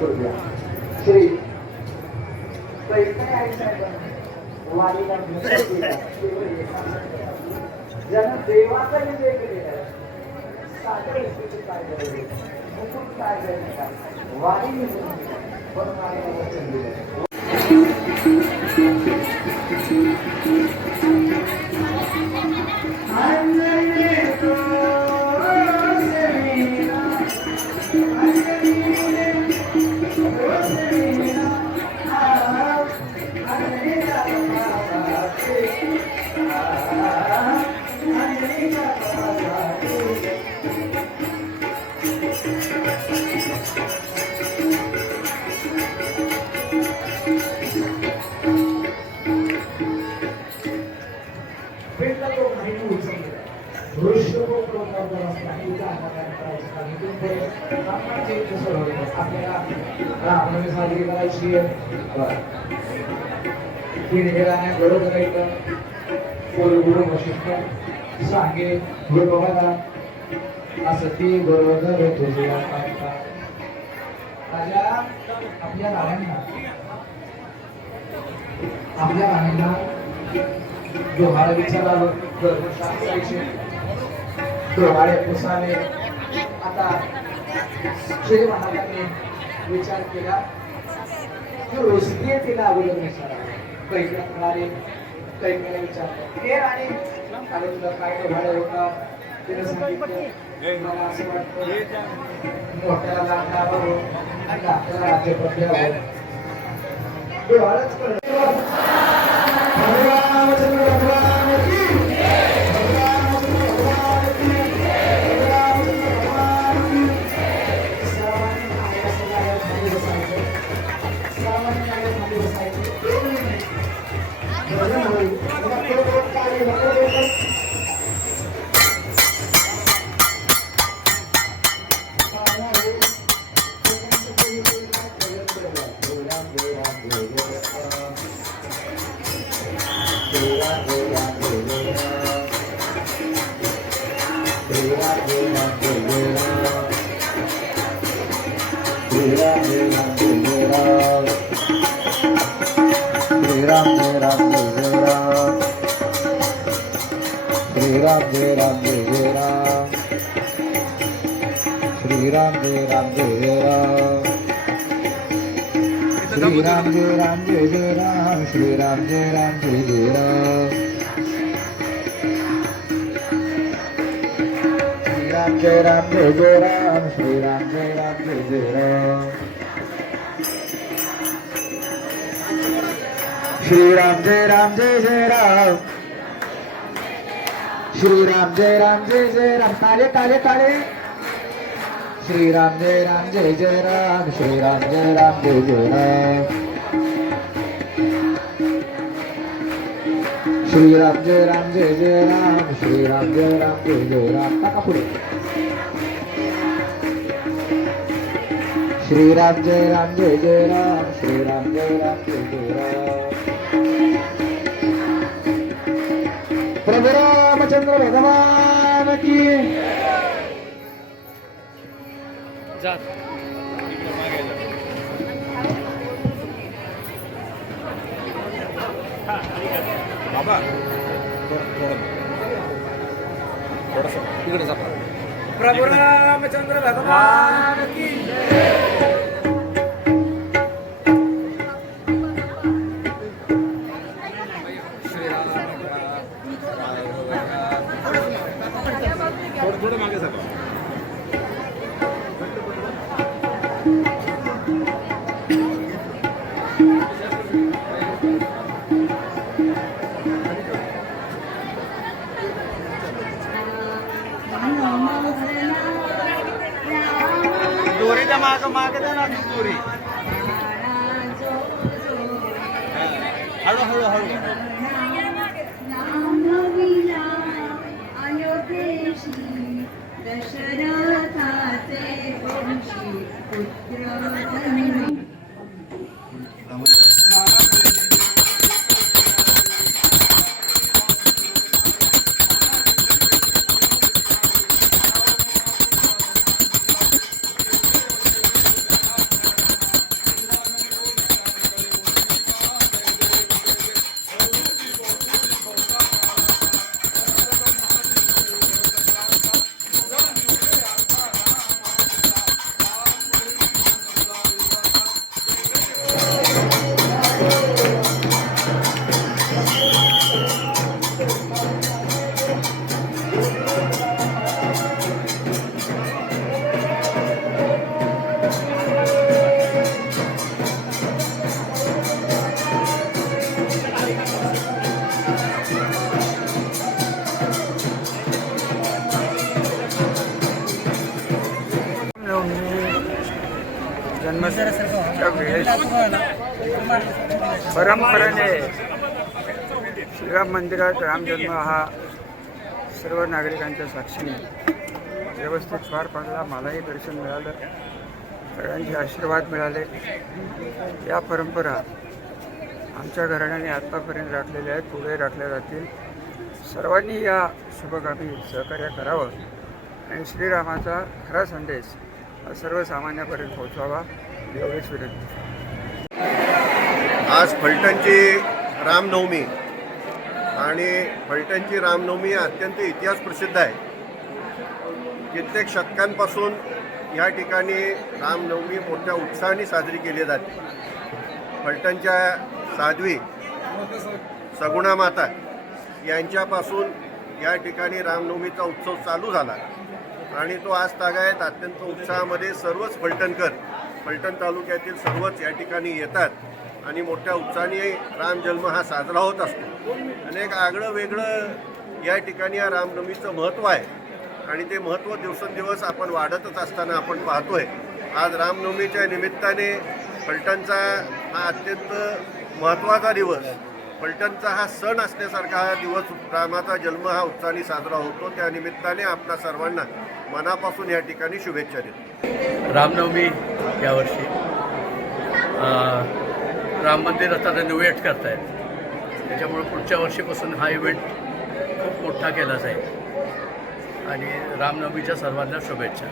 करूया. श्री पैठणे आई साहेबांनी वाणीला ज्यानं देवाचा विजय केलेला साखर व्यक्तीचे काय करावे मुकुट काय करायचा वाणी पण वाणीला वचन दिलं. आपल्याला साजरी करायची बरोबर गुरु वशिष्ठ सांगे गुरु बघा असं ती बरोबर तुझी आपल्या राणींना डोहाळे विचारावं डोहाळे पुसावे. आता श्री महाराजांनी विचार केला की रोसनीय तिला अगोदर विचारावं. कैकेला विचारलं हे राणी अरे तुला काय डोहाळे होता. तिने सांगितलं मला असं वाटतं मोठ्याला लागणारं आणि आपल्याला राज्यपद द्यावं. डोहाळेच कळलं. श्रीराम जय राम जय जय राम. श्रीराम जय राम जय जय राम. काले काले काले. श्रीराम जय राम जय जय राम. श्रीराम जय राम जय जय राम. श्रीराम जय राम जय जय राम. श्रीराम जय राम जय जय राम. टाका पुढे. श्रीराम जय राम जय जय राम. श्रीराम जय राम जय जय राम. प्रभु रामचंद्र भगवान की बाबा प्रभु रामचंद्र भगवान की थोडं मागे सर. दोरीच्या मागे द्या ना दोरी. हळू हळू हळू. दशरथाचे वंशी पुत्र च्या वेळेस परंपरेने श्रीराम मंदिरात रामजन्म हा सर्व नागरिकांच्या साक्षीने व्यवस्थित पार पडला. मलाही दर्शन मिळालं, सगळ्यांचे आशीर्वाद मिळाले. या परंपरा आमच्या घराण्याने आत्तापर्यंत राखलेल्या आहेत, पुढे राखल्या जातील. सर्वांनी या शुभकामी सहकार्य करावं आणि श्रीरामाचा खरा संदेश सर्वसामान्यापर्यंत पोहोचवावा एवढीच विनंती. आज फलटणची रामनवमी आणि फलटणची रामनवमी अत्यंत इतिहास प्रसिद्ध आहे. कित्येक शतकांपासून या ठिकाणी रामनवमी मोठ्या उत्साहाने साजरी केली जाते. फलटणच्या साध्वी सगुणा माता यांच्यापासून या ठिकाणी रामनवमीचा उत्सव चालू झाला आणि तो आज तागायत अत्यंत उत्साहामध्ये सर्वच फलटणकर, फलटण तालुक्यातील सर्वच या ठिकाणी येतात आणि मोठ्या उत्साहाने रामजन्म हा साजरा होत असतो. अनेक आगळं वेगळं या ठिकाणी या रामनवमीचं महत्त्व आहे आणि ते महत्त्व दिवसेंदिवस आपण वाढतच असताना आपण पाहतोय. आज रामनवमीच्या निमित्ताने फलटणचा हा अत्यंत महत्त्वाचा दिवस, फलटणचा हा सण असण्यासारखा हा दिवस, रामाचा जन्म हा उत्साहाने साजरा होतो. त्या निमित्ताने आपल्या सर्वांना मनापासून या ठिकाणी शुभेच्छा देतो. रामनवमी यावर्षी राम मंदिर आता रिनोव्हेट करतायत, त्याच्यामुळे पुढच्या वर्षीपासून हा इव्हेंट खूप मोठा केला जाईल आणि रामनवमीच्या सर्वांना शुभेच्छा.